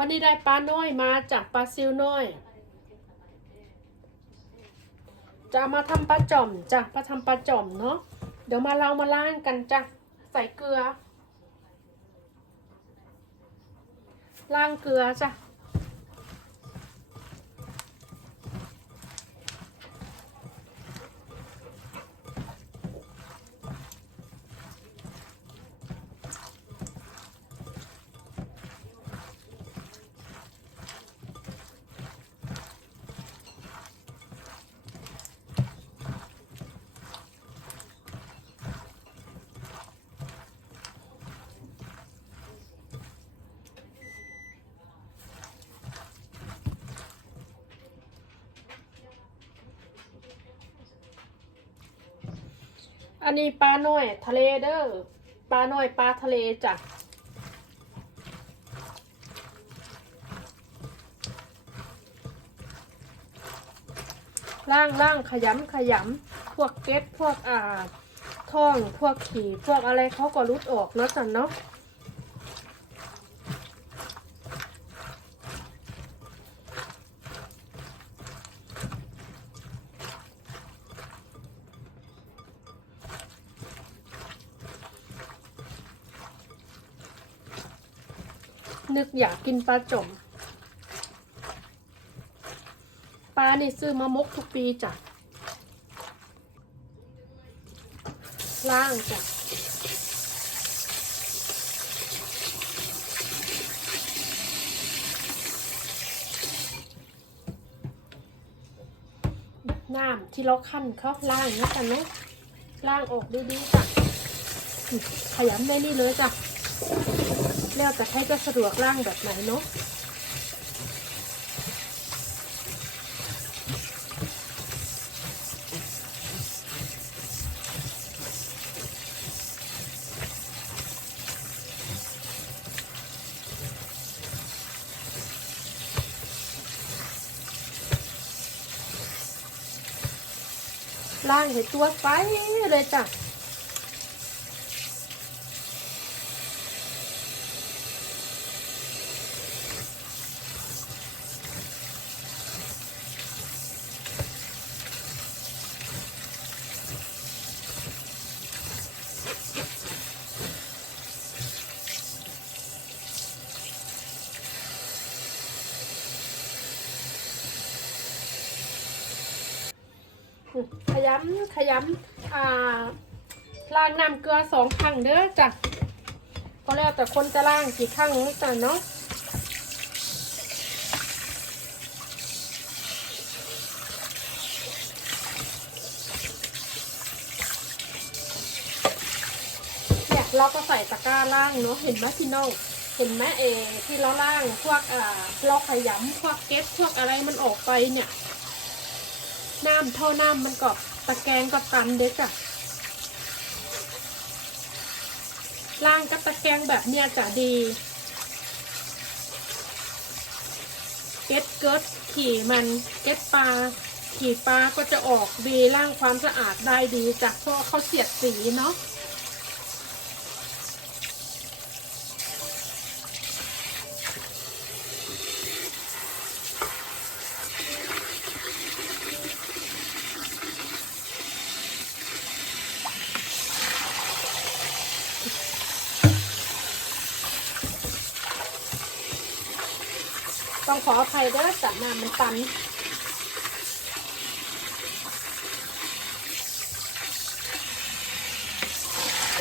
วันนี้ได้ปลาน้อยมาจากปลาซิวน้อย จะมาทำปลาจ่อมจ้ะมาทำปลาจ่อมเนาะ เดี๋ยวมาเรามาล้างกันจ้ะ ใส่เกลือ ล้างเกลือจ้ะ อันนี้ปลาหน่อยทะเลเด้อปลาหน่อยปลาทะเลจ้ะล่างล่างขยำขยำพวกเก็บพวกอ่าท่องพวกขี่พวกอะไรเขาก็รุดออกเนาะจ้ะเนาะ นึกอยากกินปลาจ่อมปลานี่ซื้อมามกทุกปีจ้ะล่างจ้ะน้ำที่เราขั้นเขาล่างนะจ๊ะเนาะล่างออกดีๆจ้ะขยำได้นี่เลยจ้ะ แล้วแต่ใครจะสะดวกล่างแบบไหนเนาะล่างเห็นตัวไฟเลยจ้ะ ข ยำขยำอ่าล้างน้ำเกลือสองครั้งเด้อจ้ะก็แล้วแต่คนจะล้างกี่ครั้งนี่จ้ะเนาะเนี่ยเราก็ใส่ตะกร้าล่างเนาะเห็นไหมพี่น้องเห็นไหมเอที่เราล่างพวกอ่าเราขยำพวกเก็บพวกอะไรมันออกไปเนี่ย น้ำเท่าน้ำมันก็ ตะแกรงก็ตันเด็กอะล่างกับตะแกรงแบบเนี้ยจะดี เก็ตเกิดขี่มันเก็ตปลาขี่ปลาก็จะออกดีล่างความสะอาดได้ดีจากเพราะว่าเขาเสียดสีเนาะ ขออภัยด้อจัดน้ำมันตัน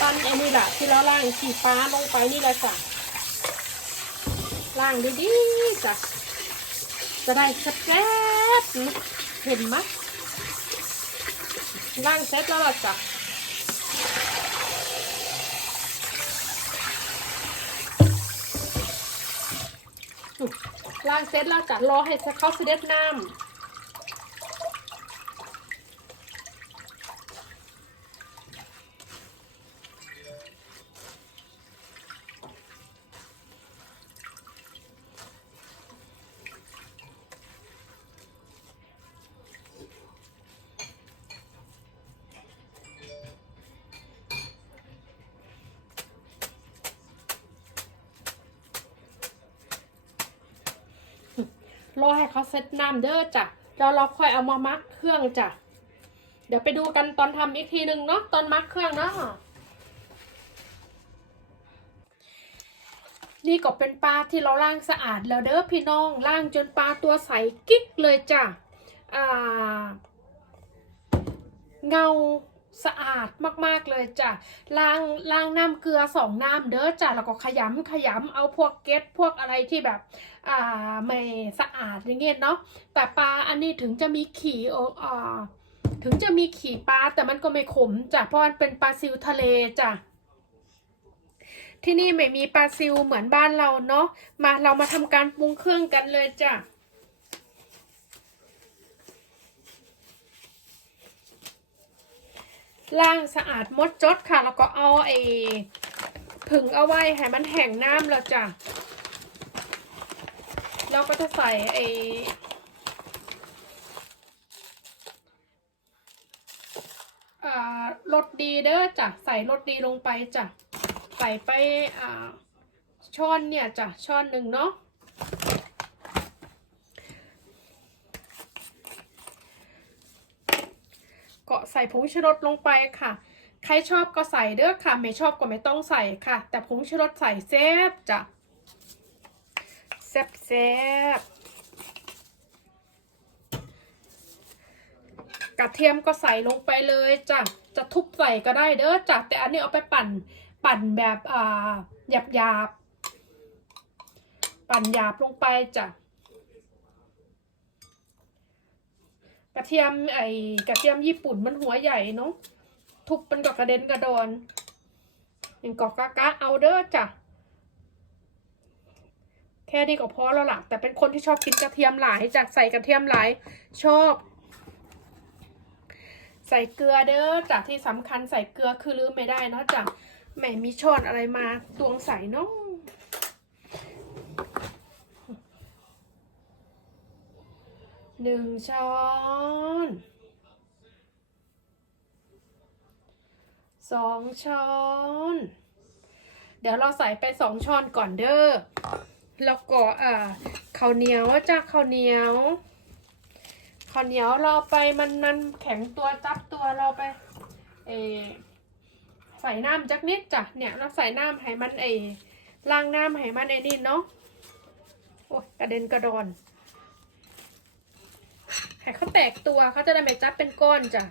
ตันไอ้นี่แหละที่เราล่างขี่ฟ้าลงไปนี่แหละจ้ะล่างดีๆจ้ะจะได้สแซ่บเห็นไหมล่างเสร็จแล้วล่ะจ้ะ ล้างเสร็จแล้วจะรอให้เขาเสด็จน้ำ รอให้เขาเซตน้ำเด้อจ้ะแล้วเราค่อยเอามามักเครื่องจ้ะเดี๋ยวไปดูกันตอนทำอีกทีหนึ่งเนาะตอนมักเครื่องเนาะนี่ก็เป็นปลาที่เราล้างสะอาดแล้วเด้อพี่น้องล้างจนปลาตัวใสกิ๊กเลยจ้ะอ่าเงา สะอาดมากๆเลยจ้ะล้างล้างน้ำเกลือสองน้ำเด้อจ้ะแล้วก็ขยำขยำเอาพวกเกล็ดพวกอะไรที่แบบอ่าไม่สะอาดอย่างเงี้ยเนาะแต่ปลาอันนี้ถึงจะมีขีโอ่าถึงจะมีขีปลาแต่มันก็ไม่ขมจ้ะเพราะมันเป็นปลาซิวทะเลจ้ะที่นี่ไม่มีปลาซิวเหมือนบ้านเราเนาะมาเรามาทำการปรุงเครื่องกันเลยจ้ะ ล้างสะอาดมดจดค่ะ แล้วก็เอาไอ้ผึ่งเอาไว้ให้มันแห้งน้ำแล้วจ้ะเราก็จะใส่ไอ้รสดีเด้อจ้ะใส่รสดีลงไปจ้ะใส่ไปช้อนเนี่ยจ้ะช้อนหนึ่งเนาะ ก็ใส่ผงชูรสลงไปค่ะ ใครชอบก็ใส่เด้อค่ะ ไม่ชอบก็ไม่ต้องใส่ค่ะ แต่ผงชูรสใส่แซ่บจ้ะแซ่บแซ่บกระเทียมก็ใส่ลงไปเลยจ้ะ จะทุบใส่ก็ได้เด้อจ้ะ แต่อันนี้เอาไปปั่น ปั่นแบบอ่าหยาบหยาบปั่นหยาบลงไปจ้ะ กระเทียมไอ้กระเทียมญี่ปุ่นมันหัวใหญ่เนาะทุบมันก็กระเด็นกระดอนอย่างกอกกะกะเอาเด้อจ้ะแค่นี้ก็พอแล้วล่ะแต่เป็นคนที่ชอบกินกระเทียมหลายจ้ะใส่กระเทียมหลายชอบ ใส่เกลือเด้อจ้ะที่สำคัญใส่เกลือคือลืมไม่ได้เนาะจ้ะแหมมีช้อนอะไรมาตวงใส่เนาะ หนึ่งช้อนสองช้อน เดี๋ยวเราใส่ไปสองช้อนก่อนเด้อ แล้วก็อ่าข้าวเหนียวจ้าข้าวเหนียวข้าวเหนียวเราไปมันมันแข็งตัวจับตัวเราไป เอใส่น้ำจักนิดจ้ะเนี่ยเราใส่น้ำให้มันเออล้างน้ำให้มันไอ้นี่เนาะโอ้ยกระเด็นกระดอน ให้เขาแตกตัวเขาจะได้ไม่จับเป็นก้อนจ้ะ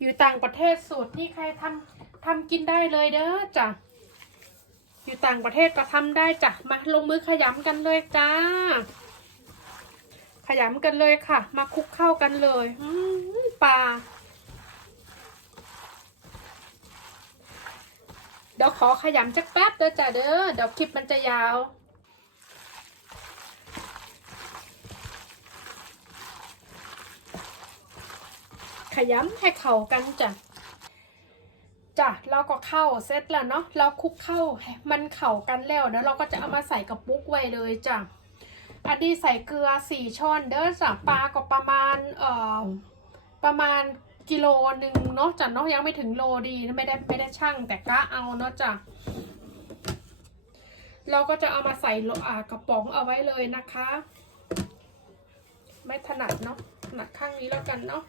อยู่ต่างประเทศสูตรนี่ใครทำทำกินได้เลยเด้อจ้ะ อยู่ต่างประเทศก็ทำได้จ้ะ มาลงมือขยำกันเลยจ้า ขยำกันเลยค่ะ มาคลุกเข้ากันเลยอืปลาเดี๋ยวขอขยำจักแป๊บเด้อจ้ะเด้อเดี๋ยวคลิปมันจะยาว ขยำให้เข้ากันจ้ะจ้ะเราก็เข้าเสร็จแล้วเนาะเราคลุกเข้ามันเข้ากันแล้วเดี๋ยวเราก็จะเอามาใส่กระปุกไว้เลยจ้ะอันนี้ใส่เกลือสี่ช้อนเด้อจ้ะปลาก็ประมาณเอ่อประมาณกิโลหนึ่งเนาะจ้ะเนาะยังไม่ถึงโลดีไม่ได้ไม่ได้ช่างแต่กะเอาเนาะจ้ะเราก็จะเอามาใส่อ่ากระป๋องเอาไว้เลยนะคะ ไม่ถนัดเนาะถนัดข้างนี้แล้วกันเนาะ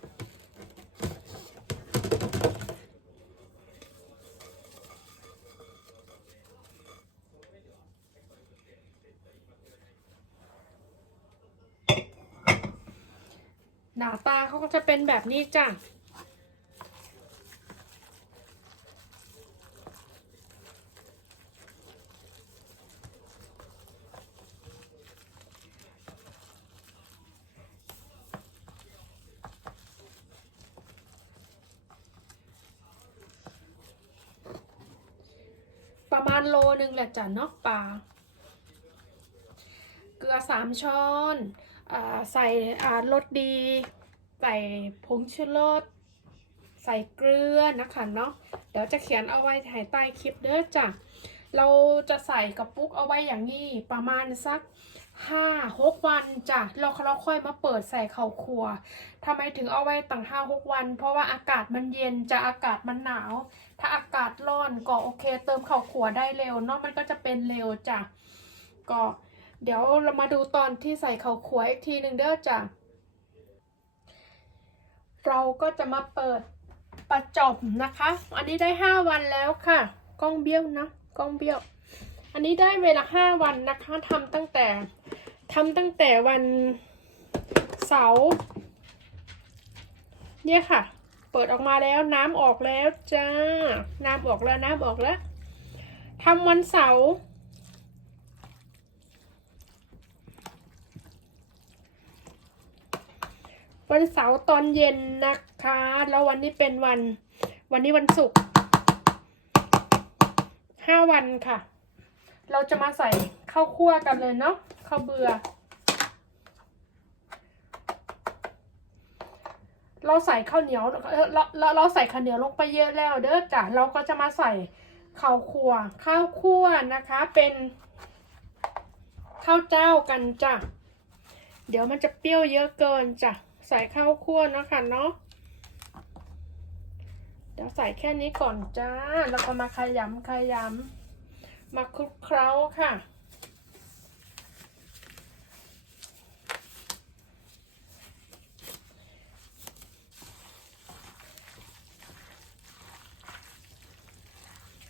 หน้าตาเขาก็จะเป็นแบบนี้จ้ะประมาณโลนึงแหละจ้ะเนาะปลาเกลือสามช้อน ใส่รสดี ใส่ผงชูรสใส่เกลือนะคะเนาะเดี๋ยวจะเขียนเอาไว้ถ่ายใต้คลิปเด้อจ้ะเราจะใส่กระปุกเอาไว้อย่างนี้ประมาณสักห้าหกวันจ้ะเราเราค่อยมาเปิดใส่ข้าวครัวทำไมถึงเอาไว้ตั้งห้าหกวัน เพราะว่าอากาศมันเย็นจะอากาศมันหนาว ถ้าอากาศร้อนก็โอเค เติมข้าวขัวได้เร็วเนาะมันก็จะเป็นเร็วจ้ะก็ เดี๋ยวเรามาดูตอนที่ใส่เข้าวคั่วอีกทีหนึ่งเด้อจ้ะ เราก็จะมาเปิดประจบนะคะ อันนี้ได้ห้าวันแล้วค่ะ กล้องเบี้ยวนะ กล้องเบี้ยว อันนี้ได้เวลาห้าวันนะคะทำตั้งแต่ทำตั้งแต่วันเสาร์เนี่ยค่ะ เปิดออกมาแล้วน้ำออกแล้วจ้า น้ำออกแล้วน้ำออกแล้วทำวันเสาร์ วันเสาร์ตอนเย็นนะคะ แล้ววันนี้เป็นวัน วันนี้วันศุกร์ห้าวันค่ะ เราจะมาใส่ข้าวคั่วกันเลยเนาะข้าวเบื่อ เราใส่ข้าวเหนียวเอ่อเราเราเราใส่ข้าวเหนียวลงไปเยอะแล้วเด้อจ้ะเราก็จะมาใส่ข้าวคั่วข้าวคั่วนะคะเป็นข้าวเจ้ากันจ้ะ เดี๋ยวมันจะเปรี้ยวเยอะเกินจ้ะ ใส่ข้าวคั่วเนาะคะเนาะเดี๋ยวใส่แค่นี้ก่อนจ้า แล้วก็มาขยำขยำมาคลุกเคล้าค่ะ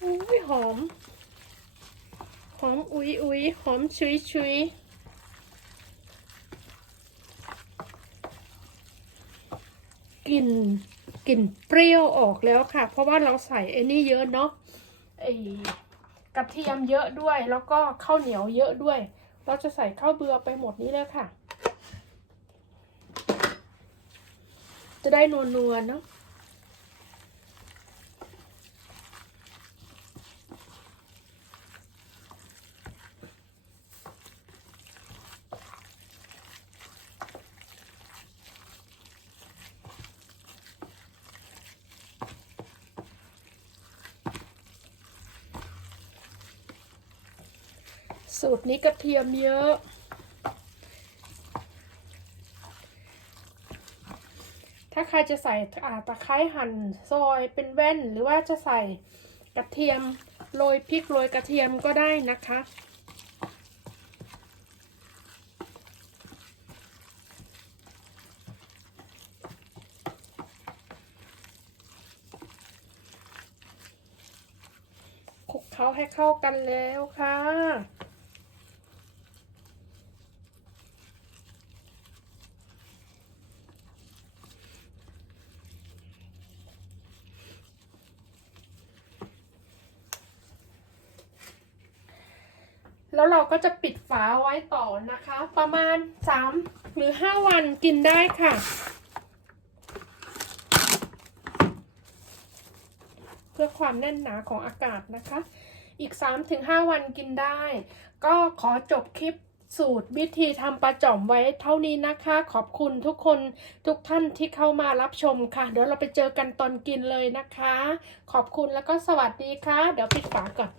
อุ้ยหอม หอมอุ้ยอุ้ยหอมชุยชุย กลิ่นกลิ่นเปรี้ยวออกแล้วค่ะ เพราะว่าเราใส่ไอ้นี่เยอะเนาะไอ้กระเทียมเยอะด้วย แล้วก็ข้าวเหนียวเยอะด้วย เราจะใส่ข้าวเบือไปหมดนี้เลยค่ะ จะได้นัวๆเนาะ สูตรนี้กระเทียมเยอะ ถ้าใครจะใส่อาตะไคร้หั่นซอยเป็นแว่นหรือว่าจะใส่กระเทียมโรยพริกโรยกระเทียมก็ได้นะคะคลุกเคล้าให้เข้ากันแล้วค่ะ แล้วเรา ก็จะปิดฝาไว้ต่อนะคะ ประมาณ 3 หรือ 5 วันกินได้ค่ะ เพื่อความแน่นหนาของอากาศนะคะ อีก 3-5 วันกินได้ ก็ขอจบคลิปสูตรวิธีทำปลาจ่อมไว้เท่านี้นะคะ ขอบคุณทุกคนทุกท่านที่เข้ามารับชมค่ะ เดี๋ยวเราไปเจอกันตอนกินเลยนะคะ ขอบคุณแล้วก็สวัสดีค่ะ เดี๋ยวปิดฝาก่อน